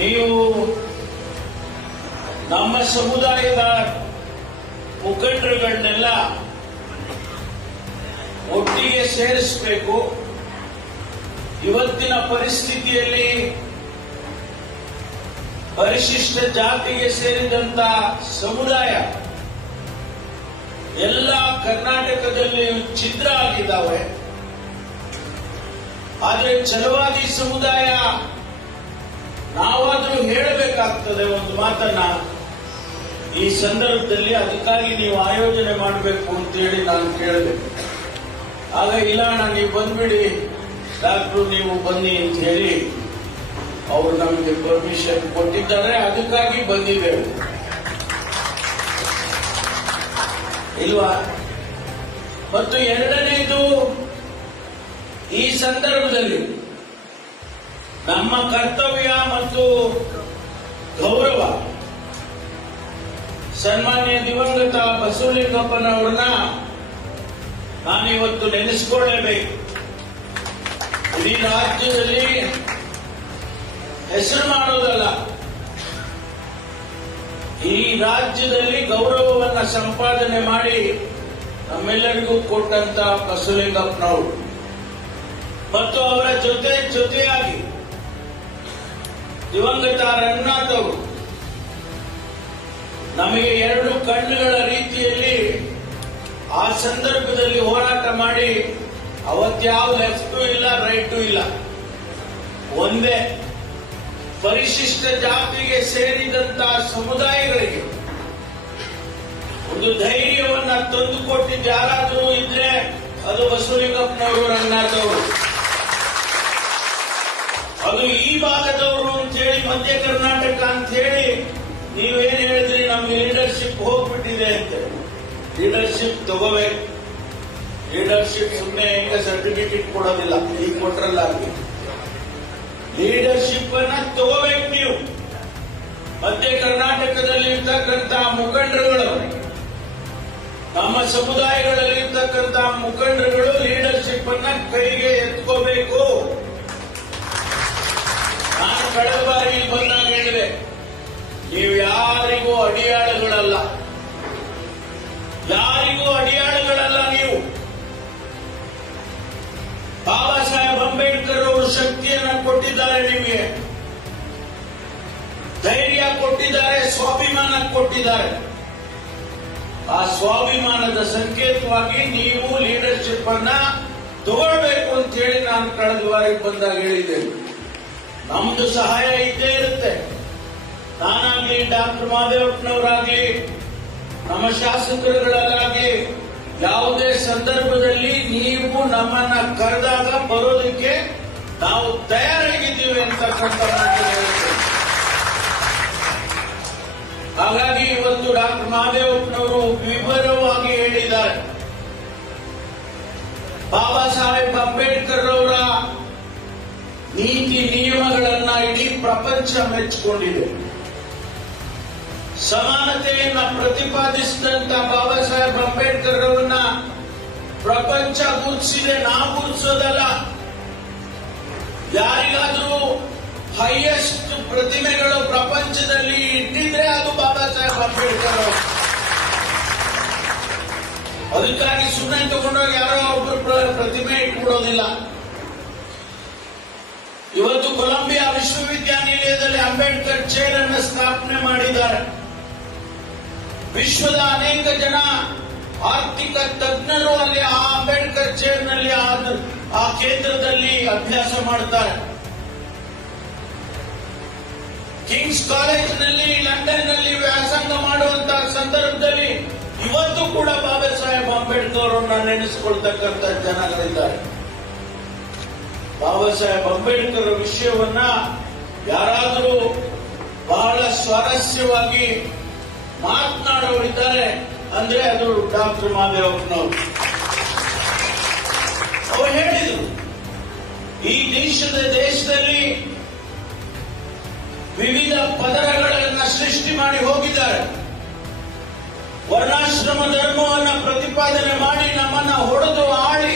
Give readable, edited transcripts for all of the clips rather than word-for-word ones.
ನೀವು ನಮ್ಮ ಸಮುದಾಯದ ಮುಖಂಡರುಗಳನ್ನೆಲ್ಲ ಒಟ್ಟಿಗೆ ಸೇರಿಸಬೇಕು. ಇವತ್ತಿನ ಪರಿಸ್ಥಿತಿಯಲ್ಲಿ ಪರಿಶಿಷ್ಟ ಜಾತಿಗೆ ಸೇರಿದಂತ ಸಮುದಾಯ ಎಲ್ಲ ಕರ್ನಾಟಕದಲ್ಲಿ ಛಿದ್ರ ಆಗಿದ್ದಾವೆ. ಆದರೆ ಛಲವಾದಿ ಸಮುದಾಯ ನಾವಾದರೂ ಹೇಳಬೇಕಾಗ್ತದೆ ಒಂದು ಮಾತನ್ನ ಈ ಸಂದರ್ಭದಲ್ಲಿ. ಅದಕ್ಕಾಗಿ ನೀವು ಆಯೋಜನೆ ಮಾಡಬೇಕು ಅಂತೇಳಿ ನಾನು ಕೇಳಿದೆ. ಆಗ ಇಲ್ಲ ನೀವು ಬಂದ್ಬಿಡಿ ಡಾಕ್ಟ್ರು, ನೀವು ಬನ್ನಿ ಅಂತ ಹೇಳಿ ಅವರು ನಮಗೆ ಪರ್ಮಿಷನ್ ಕೊಟ್ಟಿದ್ದಾರೆ. ಅದಕ್ಕಾಗಿ ಬಂದಿದ್ದೇವೆ ಇಲ್ವಾ? ಮತ್ತು ಎರಡನೇದು, ಈ ಸಂದರ್ಭದಲ್ಲಿ ನಮ್ಮ ಕರ್ತವ್ಯ ಮತ್ತು ಗೌರವ ಸನ್ಮಾನ್ಯ ದಿವಂಗತ ಬಸವಲಿಂಗಪ್ಪನವರನ್ನ ನಾನಿವತ್ತು ನೆನೆಸಿಕೊಳ್ಳಲೇಬೇಕು. ಇಡೀ ರಾಜ್ಯದಲ್ಲಿ ಹೆಸರು ಮಾಡೋದಲ್ಲ, ಈ ರಾಜ್ಯದಲ್ಲಿ ಗೌರವವನ್ನ ಸಂಪಾದನೆ ಮಾಡಿ ನಮ್ಮೆಲ್ಲರಿಗೂ ಕೊಟ್ಟಂತ ಬಸವಲಿಂಗಪ್ಪನವರು ಮತ್ತು ಅವರ ಜೊತೆಯಾಗಿ ದಿವಂಗತ ರಂಗನಾಥ್ ಅವರು ನಮಗೆ ಎರಡು ಕಣ್ಣುಗಳ ರೀತಿಯಲ್ಲಿ ಆ ಸಂದರ್ಭದಲ್ಲಿ ಹೋರಾಟ ಮಾಡಿ ಅವತ್ಯಾವ ಲೆಫ್ಟು ಇಲ್ಲ ರೈಟು ಇಲ್ಲ, ಒಂದೇ ಪರಿಶಿಷ್ಟ ಜಾತಿಗೆ ಸೇರಿದಂತಹ ಸಮುದಾಯಗಳಿಗೆ ಒಂದು ಧೈರ್ಯವನ್ನ ತಂದುಕೊಟ್ಟಿದ್ದು ಯಾರಾದರೂ ಇದ್ರೆ ಅದು ಬಸವಲಿಂಗಪ್ಪನವರು, ರಂಗನಾಥ್ ಅವರು. ಅದು ಈ ಭಾಗದವರು ಅಂತ ಹೇಳಿ, ಮಧ್ಯ ಕರ್ನಾಟಕ ಅಂತ ಹೇಳಿ ನೀವೇನ್ ಹೇಳಿದ್ರಿ, ನಮ್ಗೆ ಲೀಡರ್ಶಿಪ್ ಹೋಗ್ಬಿಟ್ಟಿದೆ ಅಂತ. ಲೀಡರ್ಶಿಪ್ ತಗೋಬೇಕು. ಲೀಡರ್ಶಿಪ್ ಸುಮ್ಮನೆ ಹೆಂಗ ಸರ್ಟಿಫಿಕೇಟ್ ಕೊಡೋದಿಲ್ಲ, ಈಗ ಕೊಟ್ರಲ್ಲ ಹಾಗೆ ಲೀಡರ್ಶಿಪ್ ಅನ್ನ ತಗೋಬೇಕು ನೀವು. ಮಧ್ಯ ಕರ್ನಾಟಕದಲ್ಲಿ ಇರ್ತಕ್ಕಂಥ ಮುಖಂಡರುಗಳು, ನಮ್ಮ ಸಮುದಾಯಗಳಲ್ಲಿ ಇರ್ತಕ್ಕಂಥ ಮುಖಂಡರುಗಳು ಲೀಡರ್ಶಿಪ್ ಅನ್ನ ಕೈಗೆ ಎತ್ಕೋಬೇಕು. ನಾನು ಕಳೆದ ಬಾರಿ ಬಂದಾಗ ಹೇಳಿದೆ, ನೀವು ಯಾರಿಗೂ ಅಡಿಯಾಳುಗಳಲ್ಲ, ಯಾರಿಗೂ ಅಡಿಯಾಳುಗಳಲ್ಲ. ನೀವು ಬಾಬಾ ಸಾಹೇಬ್ ಅಂಬೇಡ್ಕರ್ ಅವರು ಶಕ್ತಿಯನ್ನ ಕೊಟ್ಟಿದ್ದಾರೆ, ನಿಮಗೆ ಧೈರ್ಯ ಕೊಟ್ಟಿದ್ದಾರೆ, ಸ್ವಾಭಿಮಾನ ಕೊಟ್ಟಿದ್ದಾರೆ. ಆ ಸ್ವಾಭಿಮಾನದ ಸಂಕೇತವಾಗಿ ನೀವು ಲೀಡರ್ಶಿಪ್ ಅನ್ನ ತಗೊಳ್ಬೇಕು ಅಂತ ಹೇಳಿ ನಾನು ಕಳೆದ ಬಾರಿ ಬಂದಾಗ ಹೇಳಿದ್ದೇನೆ. ನಮ್ದು ಸಹಾಯ ಇದ್ದೇ ಇರುತ್ತೆ. ನಾನಾಗ್ಲಿ, ಡಾಕ್ಟರ್ ಮಹದೇವಪ್ಪನವರಾಗ್ಲಿ, ನಮ್ಮ ಶಾಸಕರುಗಳಾಗಿ ಯಾವುದೇ ಸಂದರ್ಭದಲ್ಲಿ ನೀವು ನಮ್ಮನ್ನ ಕರೆದಾಗ ಬರೋದಕ್ಕೆ ನಾವು ತಯಾರಾಗಿದ್ದೀವಿ ಅಂತಕ್ಕಂಥ ಮಾತು ಹೇಳ್ತೇವೆ. ಹಾಗಾಗಿ ಇವತ್ತು ಡಾಕ್ಟರ್ ಮಹದೇವಪ್ಪನವರು ವಿವರವಾಗಿ ಹೇಳಿದ್ದಾರೆ. ಬಾಬಾ ಸಾಹೇಬ್ ಅಂಬೇಡ್ಕರ್ ಅವರ ನೀತಿ ನಿಯಮಗಳನ್ನ ಇಡೀ ಪ್ರಪಂಚ ಮೆಚ್ಚಿಕೊಂಡಿದೆ. ಸಮಾನತೆಯನ್ನ ಪ್ರತಿಪಾದಿಸಿದಂತ ಬಾಬಾ ಸಾಹೇಬ್ ಅಂಬೇಡ್ಕರ್ ಅವರನ್ನ ಪ್ರಪಂಚ ಗುರುತಿಸಿದೆ, ನಾವು ಗುರುತಿಸೋದಲ್ಲ. ಯಾರಿಗಾದ್ರೂ ಹೈಯೆಸ್ಟ್ ಪ್ರತಿಮೆಗಳು ಪ್ರಪಂಚದಲ್ಲಿ ಇಟ್ಟಿದ್ರೆ ಅದು ಬಾಬಾ ಸಾಹೇಬ್ ಅಂಬೇಡ್ಕರ್ ಅವರು. ಅದಕ್ಕಾಗಿ ಸುಮ್ಮನೆ ತಗೊಂಡೋಗಿ ಯಾರೋ ಒಬ್ಬರು ಪ್ರತಿಮೆ ಇಟ್ಬಿಡೋದಿಲ್ಲ. ಇವತ್ತು ಕೊಲಂಬಿಯಾ ವಿಶ್ವವಿದ್ಯಾನಿಲಯದಲ್ಲಿ ಅಂಬೇಡ್ಕರ್ ಚೇರ್ ಅನ್ನು ಸ್ಥಾಪನೆ ಮಾಡಿದ್ದಾರೆ. ವಿಶ್ವದ ಅನೇಕ ಜನ ಆರ್ಥಿಕ ತಜ್ಞರು ಅಲ್ಲಿ ಆ ಅಂಬೇಡ್ಕರ್ ಚೇರ್ ನಲ್ಲಿ ಆ ಕೇಂದ್ರದಲ್ಲಿ ಅಭ್ಯಾಸ ಮಾಡ್ತಾರೆ. ಕಿಂಗ್ಸ್ ಕಾಲೇಜಿನಲ್ಲಿ ಲಂಡನ್ ನಲ್ಲಿ ವ್ಯಾಸಂಗ ಮಾಡುವಂತಹ ಸಂದರ್ಭದಲ್ಲಿ ಇವತ್ತು ಕೂಡ ಬಾಬಾ ಸಾಹೇಬ್ ಅಂಬೇಡ್ಕರ್ ಅವರನ್ನ ನೆನೆಸಿಕೊಳ್ತಕ್ಕಂಥ ಜನಗಳಿದ್ದಾರೆ. ಬಾಬಾ ಸಾಹೇಬ್ ಅಂಬೇಡ್ಕರ್ ವಿಷಯವನ್ನ ಯಾರಾದರೂ ಬಹಳ ಸ್ವಾರಸ್ಯವಾಗಿ ಮಾತನಾಡೋರಿದ್ದಾರೆ ಅಂದ್ರೆ ಅದು ಡಾಕ್ಟರ್ ಮಹದೇವಪ್ಪನವರು. ಅವರು ಹೇಳಿದರು, ಈ ದೇಶದಲ್ಲಿ ವಿವಿಧ ಪದರಗಳನ್ನು ಸೃಷ್ಟಿ ಮಾಡಿ ಹೋಗಿದ್ದಾರೆ. ವರ್ಣಾಶ್ರಮ ಧರ್ಮವನ್ನು ಪ್ರತಿಪಾದನೆ ಮಾಡಿ ನಮ್ಮನ್ನ ಹೊಡೆದು ಆಳಿ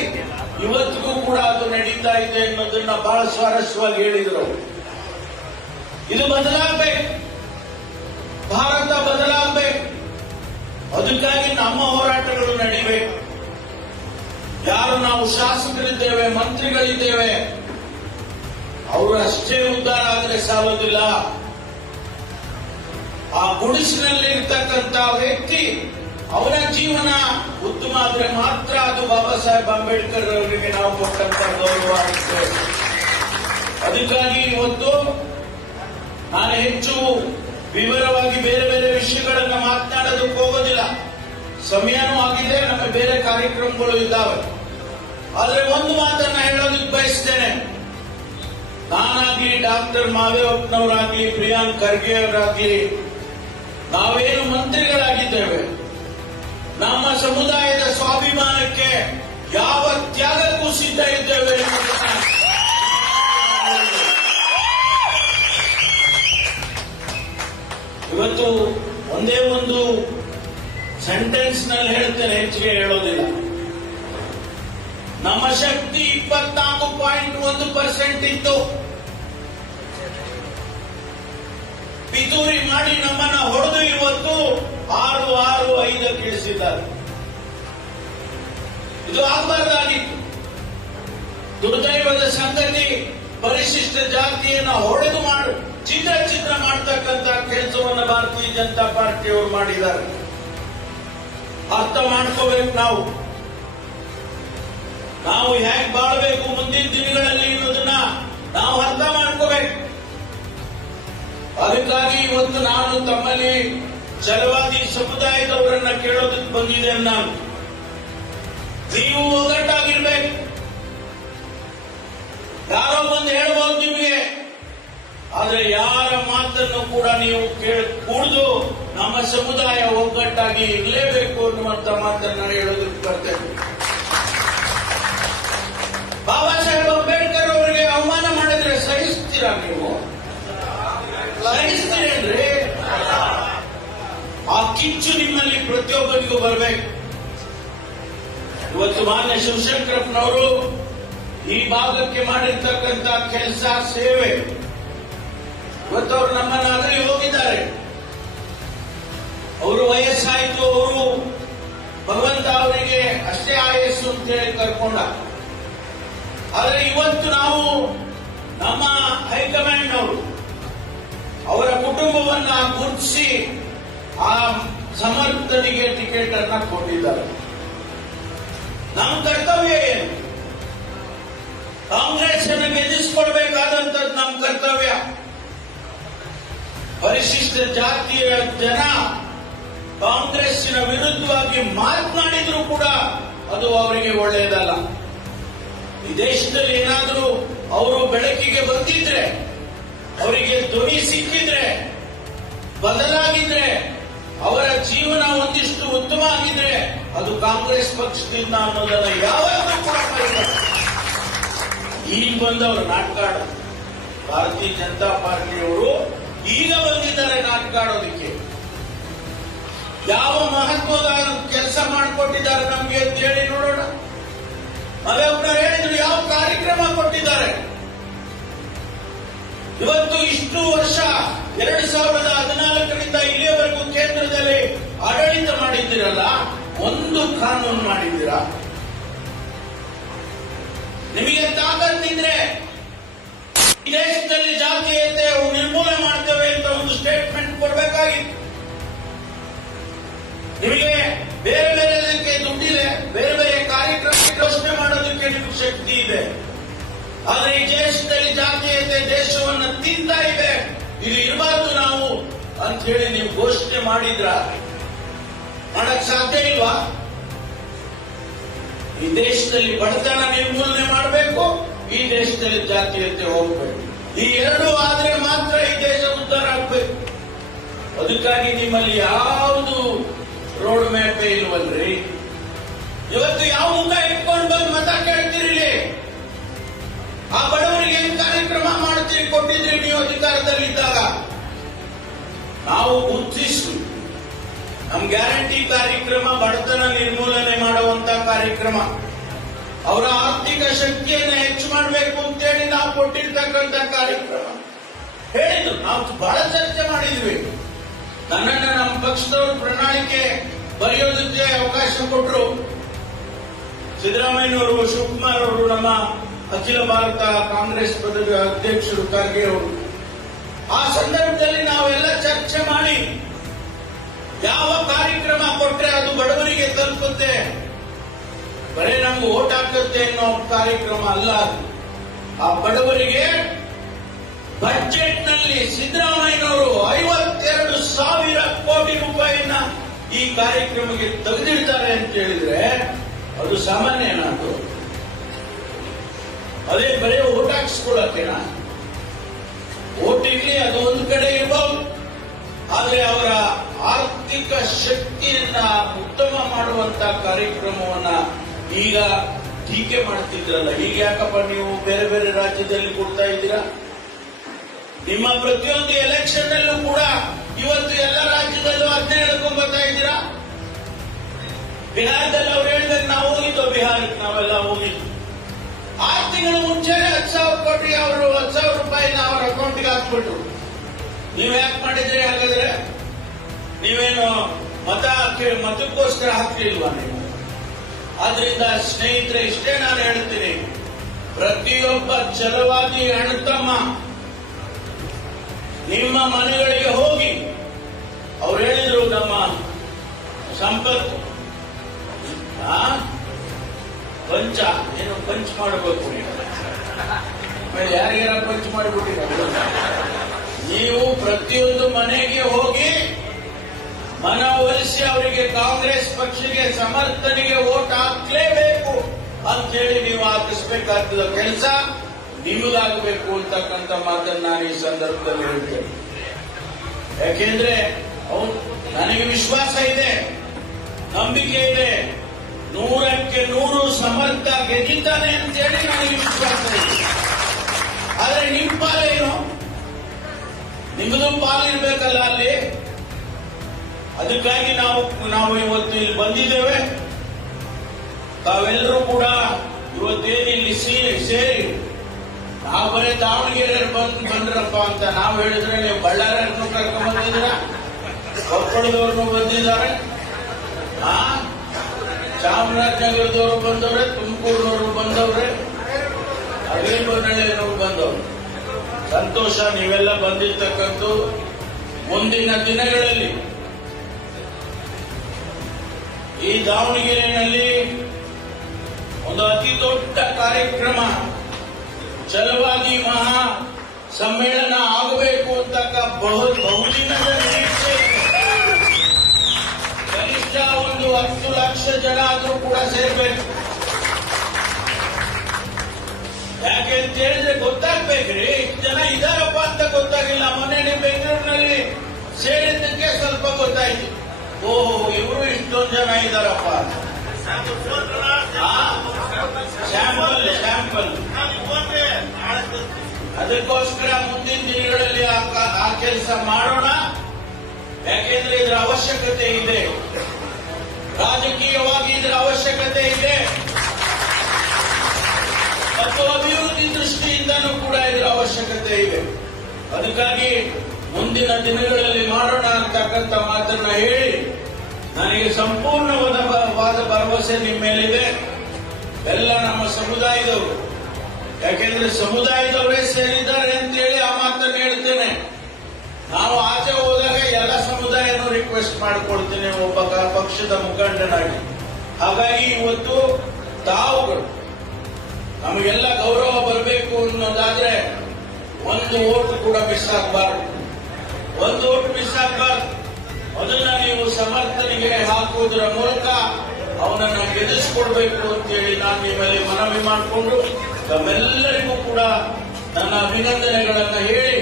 ಇವತ್ತಿಗೂ ಕೂಡ ಅದು ನಡೀತಾ ಇದೆ ಅನ್ನೋದನ್ನ ಬಹಳ ಸ್ವಾರಸ್ಯವಾಗಿ ಹೇಳಿದರು. ಇದು ಬದಲಾಗಬೇಕು, ಭಾರತ ಬದಲಾಗಬೇಕು. ಅದಕ್ಕಾಗಿ ನಮ್ಮ ಹೋರಾಟಗಳು ನಡೀಬೇಕು. ಯಾರು ನಾವು ಶಾಸಕರಿದ್ದೇವೆ, ಮಂತ್ರಿಗಳಿದ್ದೇವೆ, ಅವರು ಅಷ್ಟೇ ಉದ್ಧಾರ ಆದರೆ ಸಾಲೋದಿಲ್ಲ. ಆ ಗುಡಿಸಿನಲ್ಲಿ ಇರ್ತಕ್ಕಂಥ ವ್ಯಕ್ತಿ ಅವರ ಜೀವನ ಉತ್ತಮ ಆದರೆ ಮಾತ್ರ ಅದು ಬಾಬಾ ಸಾಹೇಬ್ ಅಂಬೇಡ್ಕರ್ ಅವರಿಗೆ ನಾವು ಕೊಟ್ಟಂತ ಗೌರವ ಆಗುತ್ತೆ. ಅದಕ್ಕಾಗಿ ಇವತ್ತು ನಾನು ಹೆಚ್ಚು ವಿವರವಾಗಿ ಬೇರೆ ಬೇರೆ ವಿಷಯಗಳನ್ನು ಮಾತನಾಡೋದಕ್ಕೆ ಹೋಗೋದಿಲ್ಲ. ಸಮಯನೂ ಆಗಿದೆ, ನಮ್ಮ ಬೇರೆ ಕಾರ್ಯಕ್ರಮಗಳು ಇದ್ದಾವೆ. ಆದರೆ ಒಂದು ಮಾತನ್ನ ಹೇಳೋದಕ್ಕೆ ಬಯಸ್ತೇನೆ. ನಾನಾಗ್ಲಿ, ಡಾಕ್ಟರ್ ಮಾದೇವಪ್ಪನವರಾಗ್ಲಿ, ಪ್ರಿಯಾಂಕ್ ಖರ್ಗೆ ಅವರಾಗ್ಲಿ, ನಾವೇನು ಮಂತ್ರಿಗಳಾಗಿದ್ದೇವೆ, ನಮ್ಮ ಸಮುದಾಯದ ಸ್ವಾಭಿಮಾನಕ್ಕೆ ಯಾವ ತ್ಯಾಗಕ್ಕೂ ಸಿದ್ಧ ಇದ್ದೇವೆ ಎನ್ನುವುದನ್ನ ಇವತ್ತು ಒಂದೇ ಒಂದು ಸೆಂಟೆನ್ಸ್ ನಲ್ಲಿ ಹೇಳ್ತೇನೆ, ಹೆಚ್ಚಿಗೆ ಹೇಳೋದಿಲ್ಲ. ನಮ್ಮ ಶಕ್ತಿ 24.1% ಇತ್ತು. ಪಿತೂರಿ ಮಾಡಿ ನಮ್ಮನ್ನ ಹೊಡೆದು ಇವತ್ತು 6.65 ಇಳಿಸಿದ್ದಾರೆ. ಇದು ಆಗಬಾರ್ದಾಗಿತ್ತು. ದುರ್ದೈವದ ಸಂಗತಿ, ಪರಿಶಿಷ್ಟ ಜಾತಿಯನ್ನ ಹೊಡೆದು ಚಿತ್ರ ಮಾಡತಕ್ಕಂತ ಕೆಲಸವನ್ನು ಭಾರತೀಯ ಜನತಾ ಪಾರ್ಟಿಯವರು ಮಾಡಿದ್ದಾರೆ. ಅರ್ಥ ಮಾಡ್ಕೋಬೇಕು. ನಾವು ಹೇಗೆ ಬಾಳಬೇಕು ಮುಂದಿನ ದಿನಗಳಲ್ಲಿ ಅನ್ನೋದನ್ನ ನಾವು ಅರ್ಥ ಮಾಡ್ಕೋಬೇಕು. ಅದಕ್ಕಾಗಿ ಇವತ್ತು ನಾನು ತಮ್ಮಲ್ಲಿ ಛಲವಾದಿ ಸಮುದಾಯದವರನ್ನ ಕೇಳೋದಕ್ಕೆ ಬಂದಿದ್ದೇನೆ. ನೀವು ಒಗ್ಗಟ್ಟಾಗಿರ್ಬೇಕು. ಯಾರೋ ಬಂದು ಹೇಳ್ಬೋದು ನಿಮಗೆ, ಆದ್ರೆ ಯಾರ ಮಾತನ್ನು ಕೂಡ ನೀವು ಕೂಡದು ನಮ್ಮ ಸಮುದಾಯ ಒಗ್ಗಟ್ಟಾಗಿ ಇರಲೇಬೇಕು ಅನ್ನುವಂತ ಮಾತನ್ನ ಹೇಳೋದಕ್ಕೆ ಬರ್ತೇನೆ. ಬಾಬಾ ಸಾಹೇಬ್ ಅಂಬೇಡ್ಕರ್ ಅವರಿಗೆ ಅವಮಾನ ಮಾಡಿದ್ರೆ ಸಹಿಸ್ತೀರಾ? ನೀವು ಸಹಿಸ್ತೀರೇನ್ರಿ? ಆ ಕಿಚ್ಚು ನಿಮ್ಮಲ್ಲಿ ಪ್ರತಿಯೊಬ್ಬರಿಗೂ ಬರಬೇಕು. ಇವತ್ತು ಮಾನ್ಯ ಶಿವಶಂಕರಪ್ಪನವರು ಈ ಭಾಗಕ್ಕೆ ಮಾಡಿರ್ತಕ್ಕಂಥ ಕೆಲಸ, ಸೇವೆ, ಇವತ್ತು ಅವರು ನಮ್ಮನ್ನ ಅಗಲಿ ಹೋಗಿದ್ದಾರೆ. ಅವರು ವಯಸ್ಸಾಯಿತು, ಅವರು ಭಗವಂತ ಅವರಿಗೆ ಅಷ್ಟೇ ಆಯಸ್ಸು ಅಂತೇಳಿ ಕರ್ಕೊಂಡ. ಆದರೆ ಇವತ್ತು ನಾವು ನಮ್ಮ ಹೈಕಮಾಂಡ್ ಅವರು ಅವರ ಕುಟುಂಬವನ್ನ ಗುರುತಿಸಿ ಆ ಸಮರ್ಥನಿಗೆ ಟಿಕೆಟ್ ಅನ್ನ ಕೊಟ್ಟಿದ್ದಾರೆ. ನಮ್ಮ ಕರ್ತವ್ಯ ಏನು? ಕಾಂಗ್ರೆಸ್ ಅನ್ನು ಗೆಲ್ಲಿಸಿಕೊಳ್ಬೇಕಾದಂಥದ್ದು ನಮ್ಮ ಕರ್ತವ್ಯ. ಪರಿಶಿಷ್ಟ ಜಾತಿಯ ಜನ ಕಾಂಗ್ರೆಸ್ಸಿನ ವಿರುದ್ಧವಾಗಿ ಮಾತನಾಡಿದ್ರು ಕೂಡ ಅದು ಅವರಿಗೆ ಒಳ್ಳೆಯದಲ್ಲ. ಈ ದೇಶದಲ್ಲಿ ಏನಾದರೂ ಅವರು ಬೆಳಕಿಗೆ ಬಂದಿದ್ರೆ, ಅವರಿಗೆ ಧ್ವನಿ ಸಿಕ್ಕಿದ್ರೆ, ಬದಲಾಗಿದ್ರೆ, ಅವರ ಜೀವನ ಒಂದಿಷ್ಟು ಉತ್ತಮ ಆಗಿದ್ರೆ ಅದು ಕಾಂಗ್ರೆಸ್ ಪಕ್ಷದಿಂದ ಅನ್ನೋದನ್ನ ಯಾವತ್ತೂ ಕೂಡ ಈಗ ಬಂದವರು ನಾಟಕ ಆಡೋದು. ಭಾರತೀಯ ಜನತಾ ಪಾರ್ಟಿಯವರು ಈಗ ಬಂದಿದ್ದಾರೆ ನಾಟಕ ಆಡೋದಕ್ಕೆ. ಯಾವ ಮಹತ್ವದ ಕೆಲಸ ಮಾಡಿಕೊಟ್ಟಿದ್ದಾರೆ ನಮ್ಗೆ ಅಂತ ಹೇಳಿ ನೋಡೋಣ. ಮನೆಯೊಬ್ಬರು ಹೇಳಿದ್ರು ಯಾವ ಕಾರ್ಯಕ್ರಮ ಕೊಟ್ಟಿದ್ದಾರೆ. ಇವತ್ತು ಇಷ್ಟು ವರ್ಷ 2014ರಿಂದ ಇಲ್ಲಿಯವರೆಗೂ ಕೇಂದ್ರದಲ್ಲಿ ಆಡಳಿತ ಮಾಡಿದ್ದೀರಲ್ಲ, ಒಂದು ಕಾನೂನು ಮಾಡಿದ್ದೀರಾ? ನಿಮಗೆ ತಾಕತ್ತಿದ್ರೆ ಈ ದೇಶದಲ್ಲಿ ಜಾತೀಯತೆ ನಿರ್ಮೂಲನೆ ಮಾಡ್ತೇವೆ ಅಂತ ಒಂದು ಸ್ಟೇಟ್ಮೆಂಟ್ ಕೊಡಬೇಕಾಗಿತ್ತು. ನಿಮಗೆ ಬೇರೆ ಬೇರೆದಕ್ಕೆ ದುಡ್ಡಿದೆ, ಬೇರೆ ಬೇರೆ ಕಾರ್ಯಕ್ರಮ ಘೋಷಣೆ ಮಾಡೋದಕ್ಕೆ ನಿಮಗೆ ಶಕ್ತಿ ಇದೆ. ಆದ್ರೆ ಈ ದೇಶದಲ್ಲಿ ಜಾತೀಯತೆ ದೇಶವನ್ನು ತಿಂತಾ ಇದೆ, ಇದು ಇರಬಾರ್ದು ನಾವು ಅಂತ ಹೇಳಿ ನೀವು ಘೋಷಣೆ ಮಾಡಿದ್ರ ಮಾಡಕ್ ಸಾಧ್ಯ ಇಲ್ವಾ? ಈ ದೇಶದಲ್ಲಿ ಬಡತನ ನಿರ್ಮೂಲನೆ ಮಾಡಬೇಕು, ಈ ದೇಶದಲ್ಲಿ ಜಾತೀಯತೆ ಹೋಗ್ಬೇಕು. ಈ ಎರಡು ಆದ್ರೆ ಮಾತ್ರ ಈ ದೇಶ ಉದ್ಧಾರ ಆಗ್ಬೇಕು. ಅದಕ್ಕಾಗಿ ನಿಮ್ಮಲ್ಲಿ ಯಾವುದು ರೋಡ್ ಮ್ಯಾಪ್ ಇಲ್ವಲ್ರಿ? ಇವತ್ತು ಯಾವ ಮುಖ ಇಟ್ಕೊಂಡು ಬಂದು ಮತ ಕೇಳ್ತೀರಿ? ಆ ಬಡವರಿಗೆ ಏನ್ ಕಾರ್ಯಕ್ರಮ ಮಾಡ್ತೀರಿ? ಕೊಟ್ಟಿದ್ರಿ ನೀವು ಅಧಿಕಾರದಲ್ಲಿದ್ದಾಗ. ನಾವು ಗುರುತಿಸಿ ನಮ್ ಗ್ಯಾರಂಟಿ ಕಾರ್ಯಕ್ರಮ ಬಡತನ ನಿರ್ಮೂಲನೆ ಮಾಡುವಂತ ಕಾರ್ಯಕ್ರಮ, ಅವರ ಆರ್ಥಿಕ ಶಕ್ತಿಯನ್ನು ಹೆಚ್ಚು ಮಾಡಬೇಕು ಅಂತೇಳಿ ನಾವು ಕೊಟ್ಟಿರ್ತಕ್ಕಂಥ ಕಾರ್ಯಕ್ರಮ. ಹೇಳಿದ್ರು. ನಾವು ಬಹಳ ಚರ್ಚೆ ಮಾಡಿದ್ವಿ. ನನ್ನನ್ನು ನಮ್ಮ ಪಕ್ಷದವರು ಪ್ರಣಾಳಿಕೆ ಬರೆಯೋದಕ್ಕೆ ಅವಕಾಶ ಕೊಟ್ಟರು. ಸಿದ್ದರಾಮಯ್ಯನವರು, ಶಿವಕುಮಾರ್ ಅವರು, ನಮ್ಮ ಅಖಿಲ ಭಾರತ ಕಾಂಗ್ರೆಸ್ ಪದವಿ ಅಧ್ಯಕ್ಷರು ಖರ್ಗೆ ಅವರು. ಆ ಸಂದರ್ಭದಲ್ಲಿ ನಾವೆಲ್ಲ ಚರ್ಚೆ ಮಾಡಿ ಯಾವ ಕಾರ್ಯಕ್ರಮ ಕೊಟ್ರೆ ಅದು ಬಡವರಿಗೆ ತಲುಪುತ್ತೆ, ಬರೇ ನಮ್ಗೆ ಓಟ್ ಹಾಕುತ್ತೆ ಅನ್ನೋ ಕಾರ್ಯಕ್ರಮ ಅಲ್ಲ ಅದು. ಆ ಬಡವರಿಗೆ ಬಜೆಟ್ ನಲ್ಲಿ ಸಿದ್ದರಾಮಯ್ಯನವರು 52,000 ಕೋಟಿ ರೂಪಾಯಿನ ಈ ಕಾರ್ಯಕ್ರಮಕ್ಕೆ ತೆಗೆದಿಡ್ತಾರೆ ಅಂತ ಹೇಳಿದ್ರೆ ಅದು ಸಾಮಾನ್ಯನ? ಅದು ಅದೇ ಬರೀ ಓಟ್ ಹಾಕಿಸ್ಕೊಳ್ಳೋಕೆನ? ಓಟಿಗ್ಲಿ ಅದು ಒಂದು ಕಡೆ ಇರಬಹುದು, ಆದ್ರೆ ಅವರ ಆರ್ಥಿಕ ಶಕ್ತಿಯನ್ನ ಉತ್ತಮ ಮಾಡುವಂತ ಕಾರ್ಯಕ್ರಮವನ್ನ ಈಗ ಟೀಕೆ ಮಾಡ್ತಿದ್ರಲ್ಲ. ಈಗ ಯಾಕಪ್ಪ ನೀವು ಬೇರೆ ಬೇರೆ ರಾಜ್ಯದಲ್ಲಿ ಕೊಡ್ತಾ ಇದ್ದೀರಾ? ನಿಮ್ಮ ಪ್ರತಿಯೊಂದು ಎಲೆಕ್ಷನ್ ಅಲ್ಲೂ ಕೂಡ ಇವತ್ತು ಎಲ್ಲ ರಾಜ್ಯದಲ್ಲೂ 17 ಬರ್ತಾ ಇದ್ದೀರಾ. ಬಿಹಾರದಲ್ಲಿ ಅವ್ರು ಹೇಳಿದಾಗ ನಾವು ಹೋಗಿದ್ದು, ಬಿಹಾರಕ್ಕೆ ನಾವೆಲ್ಲ ಹೋಗಿದ್ದು. 6 ತಿಂಗಳು ಮುಂಚೆನೆ 10,000 ಕೋಟಿ ಅವರು 10,000 ರೂಪಾಯಿನ ಅವರ ಅಕೌಂಟ್ಗೆ ಹಾಕ್ಬಿಟ್ರು. ನೀವ್ ಯಾಕೆ ಮಾಡಿದ್ರಿ ಹಾಗಾದ್ರೆ? ನೀವೇನು ಮತಕ್ಕೋಸ್ಕರ ಹಾಕ್ಲಿಲ್ವಾ ನೀವು? ಆದ್ರಿಂದ ಸ್ನೇಹಿತರೆ, ಇಷ್ಟೇ ನಾನು ಹೇಳ್ತೀನಿ, ಪ್ರತಿಯೊಬ್ಬ ಛಲವಾದಿ ಅಣ್ಣತಮ್ಮ ನಿಮ್ಮ ಮನೆಗಳಿಗೆ ಹೋಗಿ, ಅವ್ರು ಹೇಳಿದ್ರು ನಮ್ಮ ಸಂಪತ್ ಪಂಚ್ ಮಾಡಬೇಕು, ಯಾರ್ಯಾರ ಪಂಚ್ ಮಾಡಿಬಿಟ್ಟಿರ. ನೀವು ಪ್ರತಿಯೊಂದು ಮನೆಗೆ ಹೋಗಿ ಮನವೊಲಿಸಿ ಅವರಿಗೆ ಕಾಂಗ್ರೆಸ್ ಪಕ್ಷಕ್ಕೆ ಸಮರ್ಥನೆಗೆ ವೋಟ್ ಹಾಕ್ಲೇಬೇಕು ಅಂತೇಳಿ ನೀವು ಹಾಕಿಸ್ಬೇಕಾಗ್ತದ ಕೆಲಸ ನಿಮಗಾಗಬೇಕು ಅಂತಕ್ಕಂಥ ಮಾತನ್ನ ನಾನು ಈ ಸಂದರ್ಭದಲ್ಲಿ ಹೇಳ್ತೇನೆ. ಯಾಕೆಂದ್ರೆ ನನಗೆ ವಿಶ್ವಾಸ ಇದೆ, ನಂಬಿಕೆ ಇದೆ, 100ಕ್ಕೆ 100 ಸಮರ್ಥ ಗೆದ್ದಿದ್ದಾನೆ ಅಂತೇಳಿ ನನಗೆ ವಿಶ್ವಾಸ ಇದೆ. ಆದ್ರೆ ನಿಮ್ಮ ಪಾಲೇನು? ನಿಮ್ಮದು ಪಾಲಿರ್ಬೇಕಲ್ಲ ಅಲ್ಲಿ. ಅದಕ್ಕಾಗಿ ನಾವು ಇವತ್ತು ಇಲ್ಲಿ ಬಂದಿದ್ದೇವೆ. ತಾವೆಲ್ಲರೂ ಕೂಡ ಇವತ್ತೇನು ಇಲ್ಲಿ ಸೇರಿ ನಾವು ಬರೀ ದಾವಣಗೆರೆ ಬಂದ್ರಪ್ಪ ಅಂತ ನಾವು ಹೇಳಿದ್ರೆ, ನೀವು ಬಳ್ಳಾರಿಯನ್ನು ಕರ್ಕೊಂಡು ಬಂದಿದ್ದೀರಾ, ಕೊಪ್ಪಳದವ್ರನ್ನು ಬಂದಿದ್ದಾರೆ, ಚಾಮರಾಜನಗರದವರು ಬಂದವ್ರೆ, ತುಮಕೂರಿನವರು ಬಂದವ್ರೆ, ಅಗ್ರಿಬೊನ್ನಳ್ಳಿಯವರು ಬಂದವರು. ಸಂತೋಷ ನೀವೆಲ್ಲ ಬಂದಿರ್ತಕ್ಕಂಥ. ಮುಂದಿನ ದಿನಗಳಲ್ಲಿ ಈ ದಾವಣಗೆರೆಯಲ್ಲಿ ಒಂದು ಅತಿ ದೊಡ್ಡ ಕಾರ್ಯಕ್ರಮ, ಛಲವಾದಿ ಮಹಾ ಸಮ್ಮೇಳನ ಆಗಬೇಕು ಅಂತಕ್ಕ ಬಹುದಿನದ ನಿರೀಕ್ಷೆ. ಕನಿಷ್ಠ ಒಂದು 10 ಲಕ್ಷ ಜನ ಆದ್ರೂ ಕೂಡ ಸೇರ್ಬೇಕು. ಯಾಕೆ ಅಂತ ಹೇಳಿದ್ರೆ ಗೊತ್ತಾಗ್ಬೇಕ್ರಿ, ಇಷ್ಟು ಜನ ಇದಾರಪ್ಪ ಅಂತ ಗೊತ್ತಾಗಿಲ್ಲ. ಮೊನ್ನೆ ನೀವು ಬೆಂಗಳೂರಿನಲ್ಲಿ ಸೇರಿದ್ದಕ್ಕೆ ಸ್ವಲ್ಪ ಗೊತ್ತಾಯ್ತು, ಓಹೋ ಇವರು ಇಷ್ಟೊಂದು ಜನ ಇದಾರಪ್ಪ. ಸ್ಯಾಂಪಲ್ ಅದಕ್ಕೋಸ್ಕರ ಮುಂದಿನ ದಿನಗಳಲ್ಲಿ ಆ ಕೆಲಸ ಮಾಡೋಣ. ಯಾಕೆಂದ್ರೆ ಇದರ ಅವಶ್ಯಕತೆ ಇದೆ, ರಾಜಕೀಯವಾಗಿ ಇದರ ಅವಶ್ಯಕತೆ ಇದೆ, ಮತ್ತು ಅಭಿವೃದ್ಧಿ ದೃಷ್ಟಿಯಿಂದನೂ ಕೂಡ ಇದರ ಅವಶ್ಯಕತೆ ಇದೆ. ಅದಕ್ಕಾಗಿ ಮುಂದಿನ ದಿನಗಳಲ್ಲಿ ಮಾಡೋಣ ಅಂತಕ್ಕಂಥ ಮಾತನ್ನ ಹೇಳಿ, ನನಗೆ ಸಂಪೂರ್ಣವಾದ ಭರವಸೆ ನಿಮ್ಮ ಮೇಲಿದೆ. ಎಲ್ಲ ನಮ್ಮ ಸಮುದಾಯದವರು, ಯಾಕೆಂದ್ರೆ ಸಮುದಾಯದವರೇ ಸೇರಿದ್ದಾರೆ ಅಂತೇಳಿ ಆ ಮಾತನ್ನು ಹೇಳ್ತೇನೆ. ನಾವು ಆಚೆ ಹೋದಾಗ ಎಲ್ಲ ಸಮುದಾಯನೂ ರಿಕ್ವೆಸ್ಟ್ ಮಾಡಿಕೊಡ್ತೇನೆ ಒಬ್ಬ ಪಕ್ಷದ ಮುಖಂಡನಾಗಿ. ಹಾಗಾಗಿ ಇವತ್ತು ತಾವುಗಳು ನಮಗೆಲ್ಲ ಗೌರವ ಬರಬೇಕು ಅನ್ನೋದಾದ್ರೆ ಒಂದು ಓಟ್ ಕೂಡ ಮಿಸ್ ಆಗಬಾರ್ದು, ಒಂದು ಓಟ್ ಮಿಸ್ ಆಗಬಾರ್ದು. ಅದನ್ನ ನೀವು ಸಮರ್ಥನೆಗೆ ಹಾಕುವುದರ ಮೂಲಕ ಅವನನ್ನ ಗೆಲ್ಲಿಸಿಕೊಡ್ಬೇಕು ಅಂತೇಳಿ ನಾನು ನಿಮ್ಮಲ್ಲಿ ಮನವಿ ಮಾಡಿಕೊಂಡು ತಮ್ಮೆಲ್ಲರಿಗೂ ಕೂಡ ನನ್ನ ಅಭಿನಂದನೆಗಳನ್ನು ಹೇಳಿ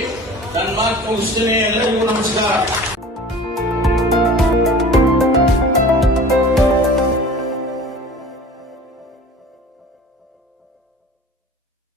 ನನ್ನ ಮಾತು ಮುಗಿಸ್ತೀನಿ. ಎಲ್ಲರಿಗೂ ನಮಸ್ಕಾರ.